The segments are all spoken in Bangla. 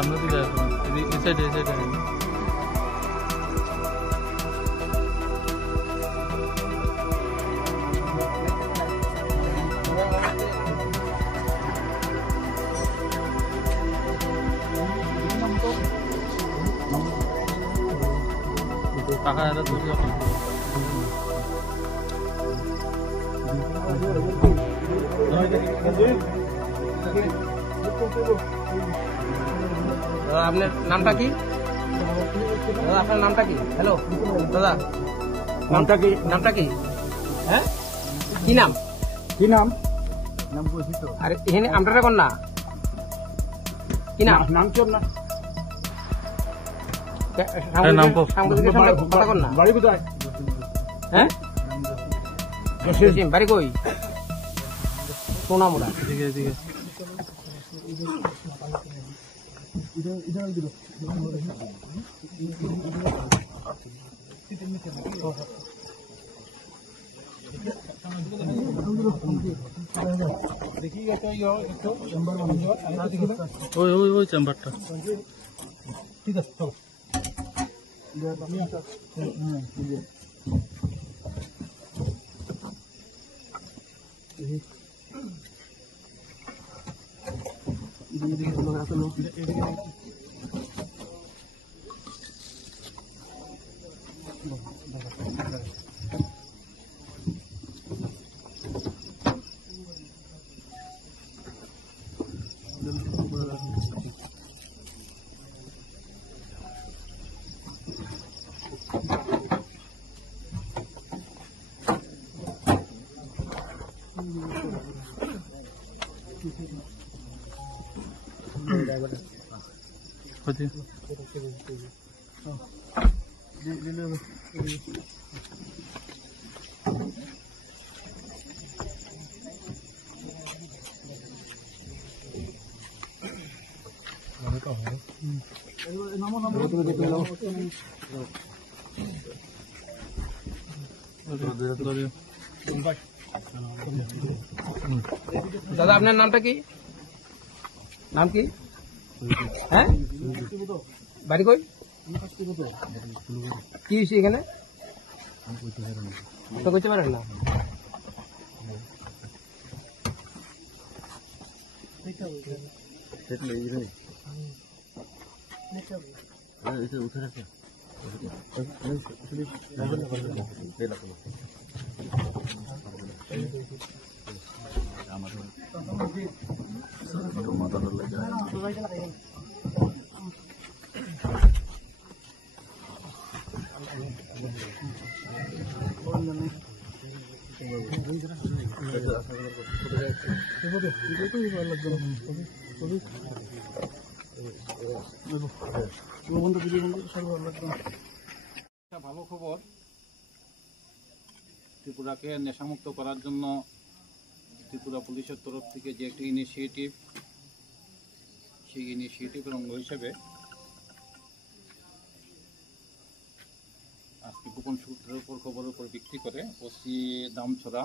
সামনের দিকে আসুন, এই সাইডে টাকা এটা তো আপনার নামটা কি দাদা? আপনার নামটা কি? হ্যালো দাদা, নামটা কি? হ্যাঁ, কি নাম? আরে এখানে আমরা কোন না কি নাম? নাম চল না, সাংবাদিকের সঙ্গে কথা কর না। বাড়ি কোথায়? হ্যাঁ, বাড়ি কই? সোনামুড়া। ঠিক আছে। দেখি একটু চেম্বার ওই চেম্বারটা ঠিক আছে, চলো। দাদা আপনার নামটা কি? নাম কি? হ্যাঁ, বাড়ি কই? কি হয়েছে এখানে? তো কইতে পারেন না? ভালো খবর, ত্রিপুরাকে নেশামুক্ত করার জন্য ত্রিপুরা পুলিশের তরফ থেকে যে একটি ইনিশিয়েটিভ, সেই ইনিশিয়েটিভের অঙ্গ হিসেবে আজকে গোপন সূত্রের উপর খবরের উপর ভিত্তি করে ওসি দামছড়া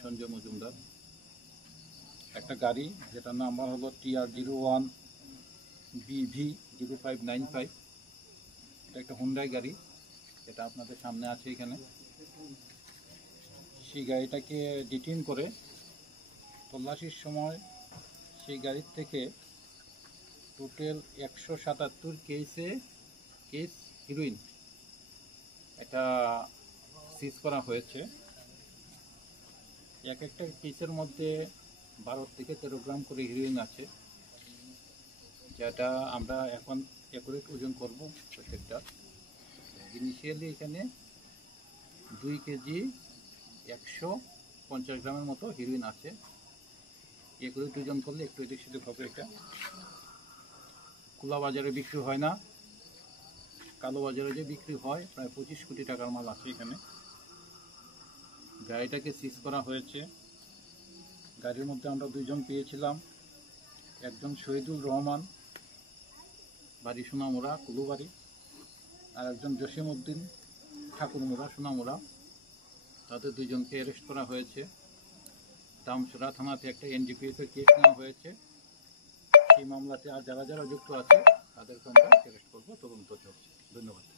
সঞ্জয় মজুমদার একটা গাড়ি, যেটার নাম্বার হলো TR01 BV0595, এটা একটা হুন্ডাই গাড়ি, এটা আপনাদের সামনে আছে এখানে। সেই গাড়িটাকে ডিটেইন করে তল্লাশির সময় সেই গাড়ির থেকে টোটাল 177 কেস হিরোইন এটা সিজ করা হয়েছে। এক একটা কেসের মধ্যে 12 থেকে 13 গ্রাম করে হিরোইন আছে, যেটা আমরা এখন অ্যাকুরেট ওজন করব প্রত্যেকটা। ইনিশিয়ালি এখানে 2 কেজি 150 গ্রামের মতো হিরোইন আছে। অ্যাকুরেট ওজন করলে একটু এদিক সেদিক হবে। এটা খোলা বাজারে বিক্রি হয় না, কালো বাজারে যে বিক্রি হয় প্রায় 25 কোটি টাকার মাল আছে এখানে। গাড়িটাকে সিজ করা হয়েছে। গাড়ির মধ্যে আমরা 2 জন পেয়েছিলাম, একজন শহীদুল রহমান, বাড়ি সোনামুড়া কুলুবাড়ি, আর একজন জসিম উদ্দিন ঠাকুরমুড়া সোনামুড়া। তাদের 2 জনকে অ্যারেস্ট করা হয়েছে। দামছড়া থানাতে একটা NDPS এর কেস নেওয়া হয়েছে। এই মামলাতে আর যারা যারা যুক্ত আছে তাদেরকে আমরা অ্যারেস্ট করবো, তদন্ত চলছে। ধন্যবাদ।